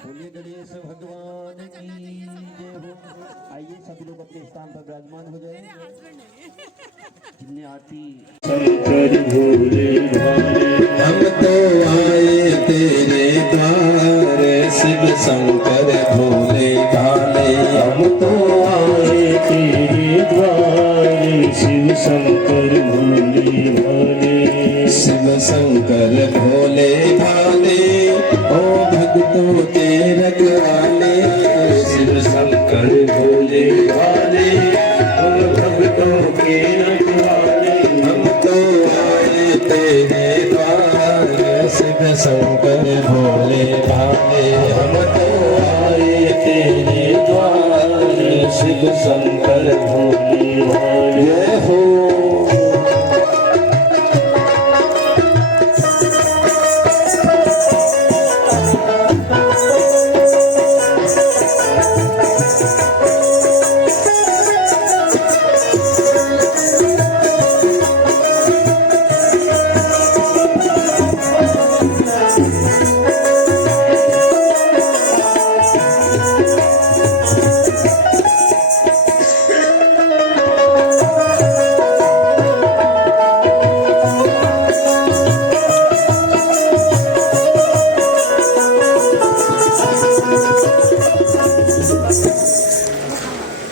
बोलिए गणेश भगवान की जय हो। आइए सभी लोग अपने स्थान पर विराजमान हो जाए। जिन्हें आती शंकर भोले हम तो आए तेरे द्वार शिव शंकर भोले भाले। हम तो आए तेरे द्वार शिव शंकर भोले भाले। शिव शंकर भोले भाले ओ भक्तों के रखवाले। शिव शंकर भोले भाले ओ भक्तों के रखवाले। हम तो आए तेरे द्वार शिव शंकर भोले भाले। हम तो आए तेरे द्वार शिव शंकर भोले भाले हो।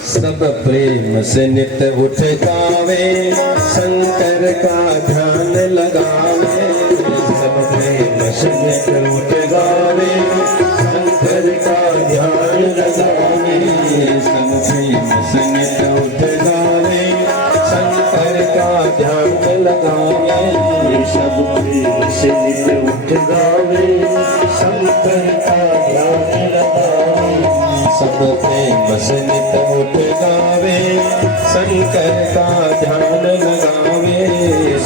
सब प्रेम से नित उठ गावे शंकर का ध्यान लगावे। सब प्रेम से नित उठ गावे शंकर का ध्यान लगावे। सब प्रेम से नित उठ गावे शंकर का ध्यान लगावे। सब प्रेम से नित उठ गावे शंकर का ध्यान लगावे। सब प्रेम से नित उठ गावे शंकर का ध्यान लगावे।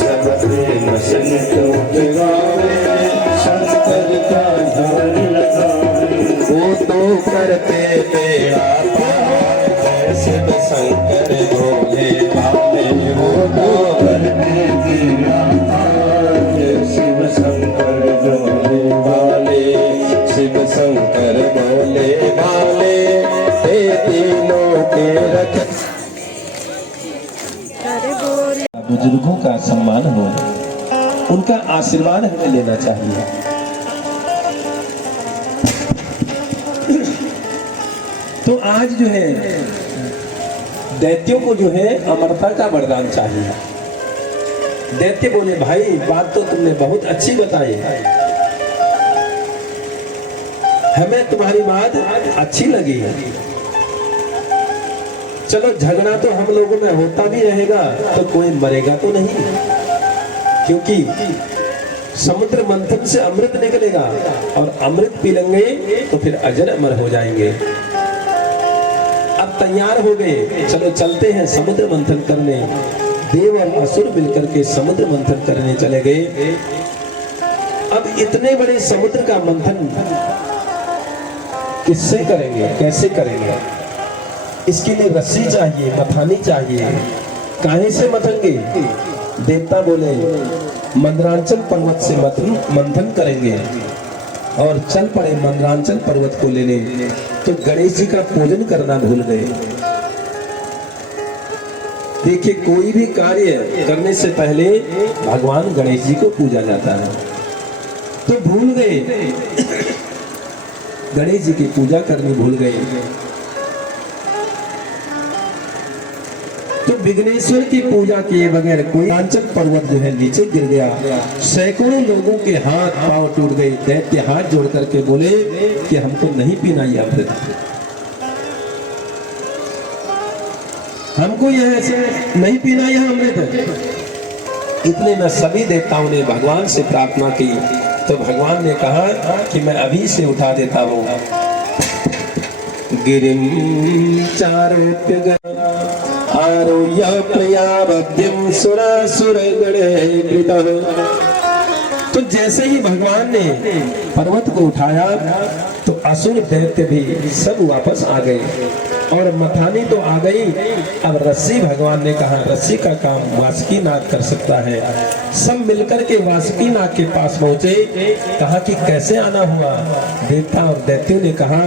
सब प्रेम से नित उठ गावे शंकर का ध्यान लगावे। वो तो करते तेरा पार शिव शंकर भोले भाले। वो तो करते तेरा पार शिव शंकर भोले भाले। शिव शंकर भोले भाले तीनों के रख। बुजुर्गों का सम्मान हो, उनका आशीर्वाद हमें लेना चाहिए। तो आज जो है दैत्यों को जो है अमरता का वरदान चाहिए। दैत्य बोले भाई बात तो तुमने बहुत अच्छी बताई, हमें तुम्हारी बात अच्छी लगी है। चलो झगड़ा तो हम लोगों में होता भी रहेगा तो कोई मरेगा तो नहीं, क्योंकि समुद्र मंथन से अमृत निकलेगा और अमृत पी लेंगे तो फिर अजर अमर हो जाएंगे। अब तैयार हो गए, चलो चलते हैं समुद्र मंथन करने। देव और असुर मिलकर के समुद्र मंथन करने चले गए। अब इतने बड़े समुद्र का मंथन किससे करेंगे, कैसे करेंगे? इसके लिए रस्सी चाहिए, मथानी चाहिए। काहे से मथेंगे? देवता बोले मंदरांचल पर्वत से मंथन करेंगे और चल पड़े मंदरांचल पर्वत को लेने। तो गणेश जी का पूजन करना भूल गए। देखिए कोई भी कार्य करने से पहले भगवान गणेश जी को पूजा जाता है, तो भूल गए गणेश जी की पूजा करनी भूल गए। तो विघ्नेश्वर की पूजा किए बगैर कोई मंदरांचल पर्वत जो है नीचे गिर गया। सैकड़ों लोगों के हाथ पांव टूट गए। दैत्य हाथ जोड़ करके बोले कि हमको नहीं पीना ये अमृत, हमको यह ऐसे नहीं पीना यह अमृत। इतने में सभी देवताओं ने भगवान से प्रार्थना की, तो भगवान ने कहा कि मैं अभी से उठा देता हूँ। गिरिम चारोप्य आरोह्य प्रयावद्यं सुरासुरगणे कृतः। तो जैसे ही भगवान ने पर्वत को उठाया तो असुर दैत्य भी सब वापस आ गए और मथानी तो आ गई। अब रस्सी, भगवान ने कहा रस्सी का काम वासुकी नाग कर सकता है। सब मिलकर के वासुकी नाग के पास पहुंचे। कहा कि कैसे आना हुआ। देवता और दैत्यों ने कहा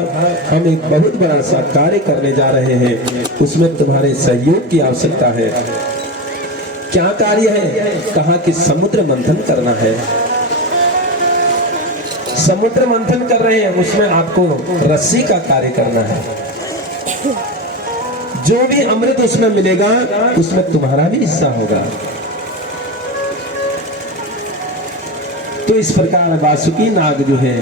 हम एक बहुत बड़ा सा कार्य करने जा रहे हैं, उसमें तुम्हारे सहयोग की आवश्यकता है। क्या कार्य है? कहा कि समुद्र मंथन करना है। समुद्र मंथन कर रहे हैं, उसमें आपको रस्सी का कार्य करना है। जो भी अमृत उसमें मिलेगा उसमें तुम्हारा भी हिस्सा होगा। तो इस प्रकार वासुकी नाग जो है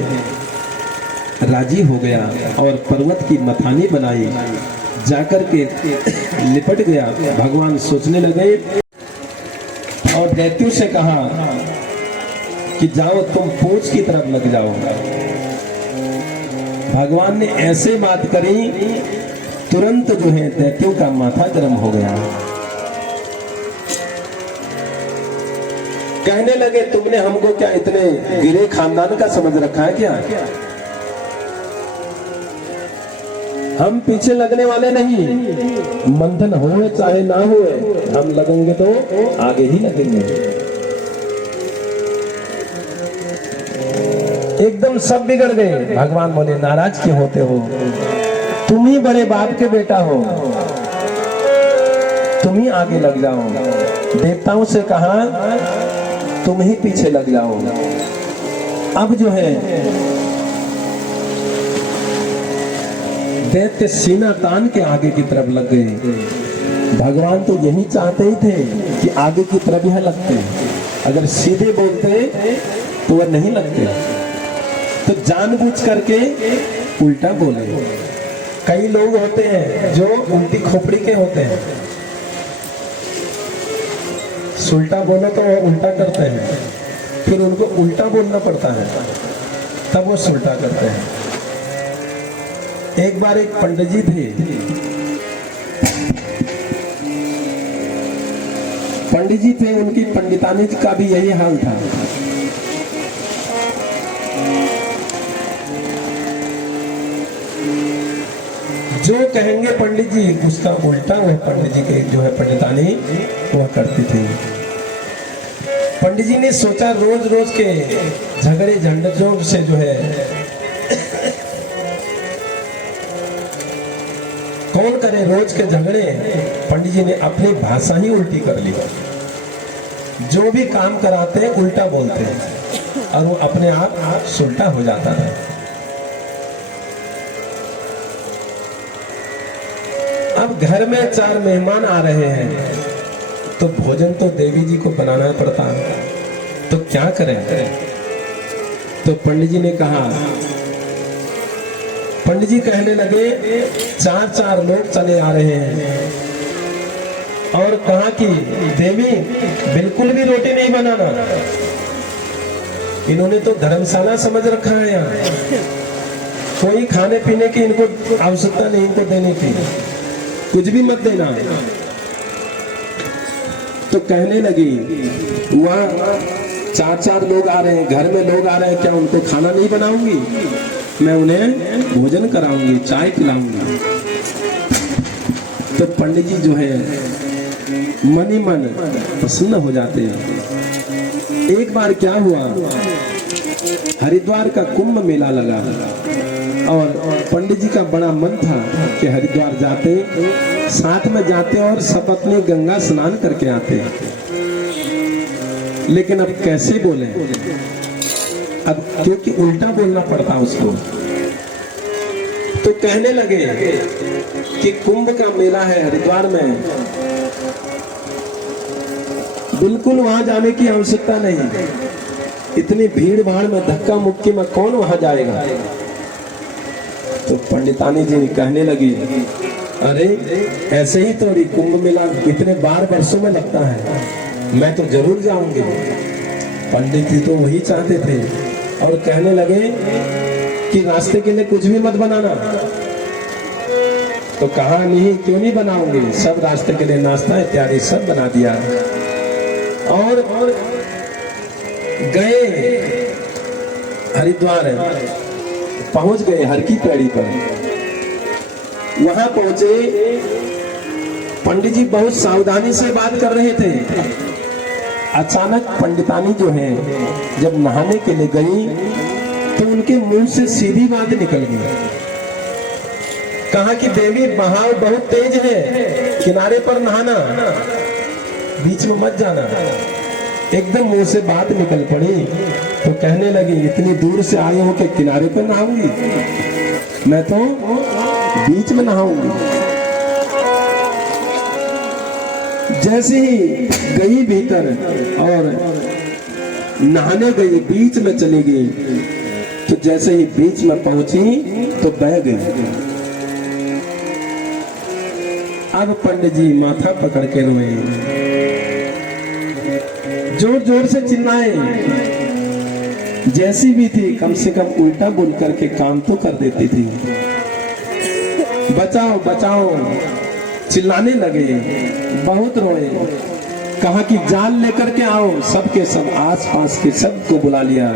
राजी हो गया और पर्वत की मथानी बनाई, जाकर के लिपट गया। भगवान सोचने लगे और दैत्यों से कहा कि जाओ तुम पूंछ की तरफ लग जाओ। भगवान ने ऐसे बात करी, तुरंत जो है दैत्यों का माथा गर्म हो गया। कहने लगे तुमने हमको क्या इतने गिरे खानदान का समझ रखा है क्या? हम पीछे लगने वाले नहीं, मंथन हुए चाहे ना हुए, हम लगेंगे तो आगे ही लगेंगे। एकदम सब बिगड़ गए। भगवान बोले नाराज क्यों होते हो? तुम ही बड़े बाप के बेटा हो, तुम ही आगे लग जाओ। देवताओं से कहा तुम ही पीछे लग जाओ। अब जो है दैत्य सीना तान के आगे की तरफ लग गए। भगवान तो यही चाहते ही थे कि आगे की तरफ यह लगते, अगर सीधे बोलते तो वह नहीं लगते, तो जानबूझ करके उल्टा बोले। कई लोग होते हैं जो उल्टी खोपड़ी के होते हैं, सुलटा बोलो तो वो उल्टा करते हैं, फिर उनको उल्टा बोलना पड़ता है तब वो सुलटा करते हैं। एक बार एक पंडित जी थे, पंडित जी थे, उनकी पंडितानी का भी यही हाल था। जो कहेंगे पंडित जी उसका उल्टा वह पंडित जी के जो है पंडितानी वह करती थी। पंडित जी ने सोचा रोज रोज के झगड़े झंझटों से जो है कौन करे रोज के झगड़े। पंडित जी ने अपनी भाषा ही उल्टी कर ली। जो भी काम कराते हैं उल्टा बोलते हैं और वो अपने आप सुलटा हो जाता था। अब घर में 4 मेहमान आ रहे हैं तो भोजन तो देवी जी को बनाना पड़ता है, तो क्या करें? तो पंडित जी ने कहा, पंडित जी कहने लगे 4 लोग चले आ रहे हैं और कहा कि देवी बिल्कुल भी रोटी नहीं बनाना। इन्होंने तो धर्मशाला समझ रखा है यहाँ, कोई खाने पीने की इनको आवश्यकता नहीं, इनको देने की कुछ भी मत देना। तो कहने लगी वहाँ 4 लोग आ रहे हैं, घर में लोग आ रहे हैं, क्या उनको खाना नहीं बनाऊंगी? मैं उन्हें भोजन कराऊंगी, चाय पिलाऊंगी। तो पंडित जी जो है मन ही मन प्रसन्न हो जाते हैं। एक बार क्या हुआ, हरिद्वार का कुंभ मेला लगा और पंडित जी का बड़ा मन था कि हरिद्वार जाते, साथ में जाते और सब अपने गंगा स्नान करके आते। लेकिन अब कैसे बोले, अब क्योंकि उल्टा बोलना पड़ता उसको। तो कहने लगे कि कुंभ का मेला है हरिद्वार में, बिल्कुल वहां जाने की आवश्यकता नहीं, इतनी भीड़ भाड़ में धक्का मुक्की में कौन वहां जाएगा। तो पंडितानी जी कहने लगी, अरे ऐसे ही थोड़ी कुंभ मेला इतने बार वर्षों में लगता है, मैं तो जरूर जाऊंगी। पंडित जी तो वही चाहते थे और कहने लगे कि रास्ते के लिए कुछ भी मत बनाना। तो कहा नहीं, क्यों नहीं बनाऊंगी, सब रास्ते के लिए नाश्ता इत्यादि सब बना दिया और गए हरिद्वार। पहुंच गए हर की पैड़ी पर। वहां पहुंचे, पंडित जी बहुत सावधानी से बात कर रहे थे। अचानक पंडितानी जो है जब नहाने के लिए गई तो उनके मुंह से सीधी बात निकल गई। कहा कि देवी बहाव बहुत तेज है, किनारे पर नहाना, बीच में मत जाना। एकदम मुंह से बात निकल पड़ी तो कहने लगी इतनी दूर से आई हूं कि किनारे पर नहाऊंगी, मैं तो बीच में नहाऊंगी। जैसे ही गई भीतर और नहाने गई, बीच में चली गई, तो जैसे ही बीच में पहुंची तो बह गई। अब पंडित जी माथा पकड़ के रोए, जोर जोर से चिल्लाए। जैसी भी थी कम से कम उल्टा बोल करके काम तो कर देती थी। बचाओ बचाओ चिल्लाने लगे, बहुत रोए। कहा कि जाल लेकर के आओ, सबके सब आस पास के सबको बुला लिया।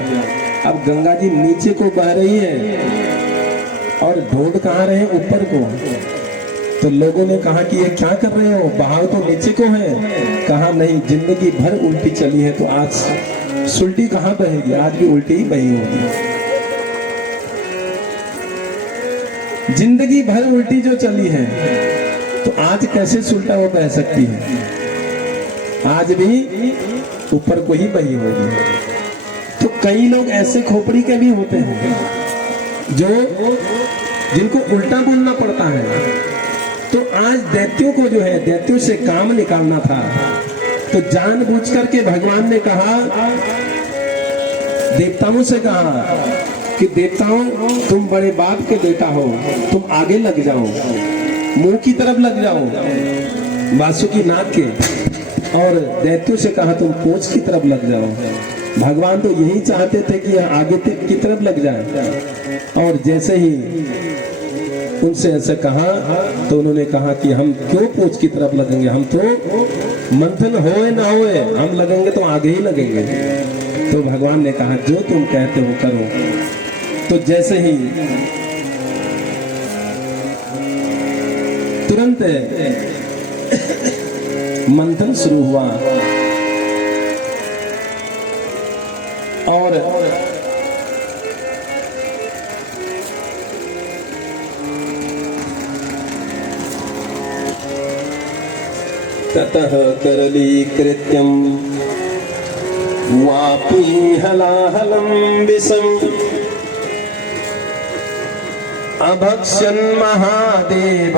अब गंगा जी नीचे को बह रही है और ढूंढ कहाँ रहे, ऊपर को। तो लोगों ने कहा कि ये क्या कर रहे हो, बहाव तो नीचे को है। कहा नहीं, जिंदगी भर उल्टी चली है तो आज सुल्टी कहाँ बहेगी, आज भी उल्टी ही बही होगी। जिंदगी भर उल्टी जो चली है तो आज कैसे सुल्टा वो बह सकती है, आज भी ऊपर को ही बही होगी। तो कई लोग ऐसे खोपड़ी के भी होते हैं जो जिनको उल्टा बोलना पड़ता है। तो आज दैत्यों को जो है, दैत्यों से काम निकालना था, तो जानबूझ करके भगवान ने कहा, देवताओं से कहा कि देवताओं तुम बड़े बाप के बेटा हो, तुम आगे लग जाओ, मुंह की तरफ लग जाओ वासुकी नाग के, और दैत्यों से कहा तुम पोंछ की तरफ लग जाओ। भगवान तो यही चाहते थे कि यह आगे की तरफ लग जाए। और जैसे ही उनसे ऐसे कहा तो उन्होंने कहा कि हम क्यों पोंछ की तरफ लगेंगे, हम तो मंथन होए ना होए हम लगेंगे तो आगे ही लगेंगे। तो भगवान ने कहा जो तुम कहते हो करो। तो जैसे ही तुरंत मंथन शुरू हुआ और ततः करलीकृत्यं वापि हलाहलं विषम् अभक्ष्यन् महादेव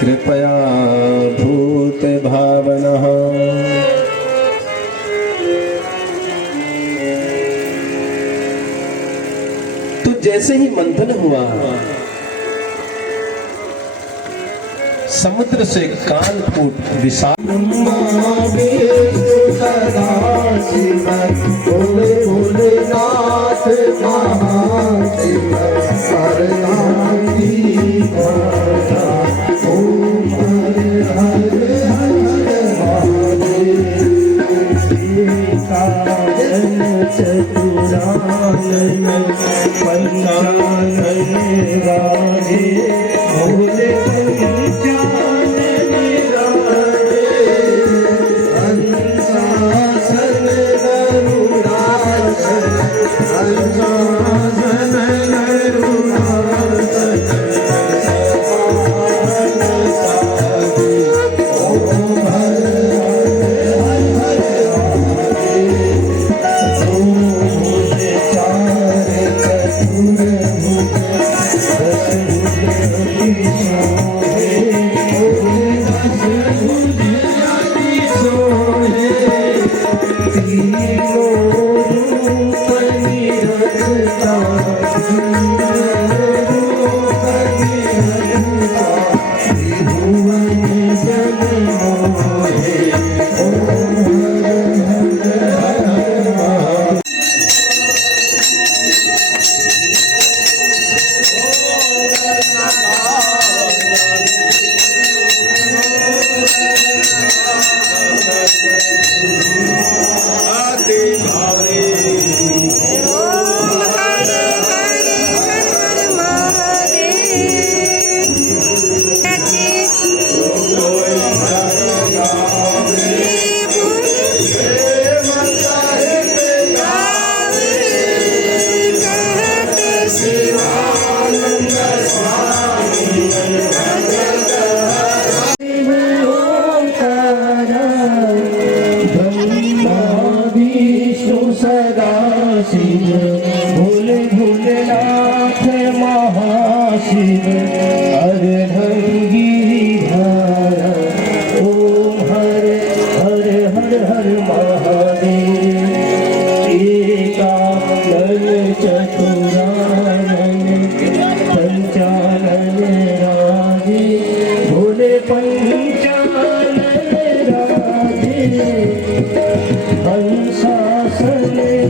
कृपया भूत भावनः। तो जैसे ही मंथन हुआ समुद्र से कालकूट विशाल आते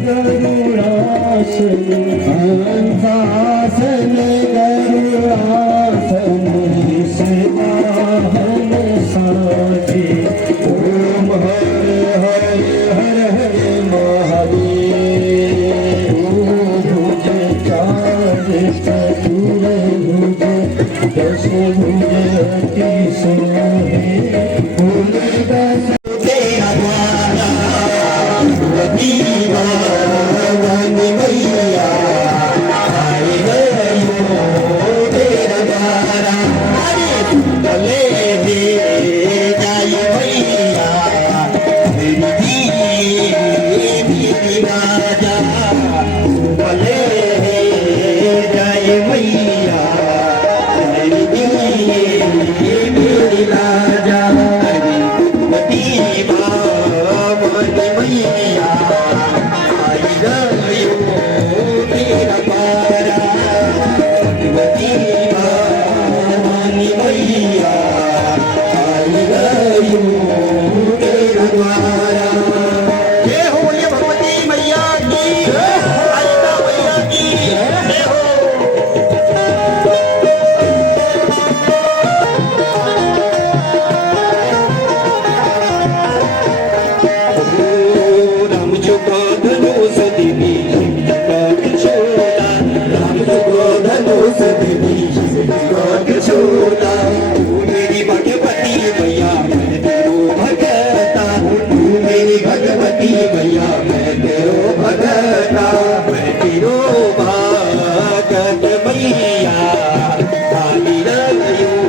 गरुड़ासन हंसासन गरुड़ासन वाहन साजे ओम हर हर हर हर महादेव भुज चार चतुर भुज दस भुज अति सोहे भुज दस तेरा द्वारा दीवान मैया आए गयो तेरा द्वारा गले दे जाए मैया मेरी मेरी राजा गले जाए मैया मेरी राजा मैया आई गयो तेरा पारा मैया आई गयो तेरा द्वारा जय हो ये भगवती मैया की आइता मैया की जय हो राम जो धनुष देवी छोड़ा राम जो धनुष देवी छोड़ा मेरी भगवती मैया मैं तेरो भगता तू मेरी भगवती मैया मैं तेरो भगता मैं तेरो भगत मैया आई गयो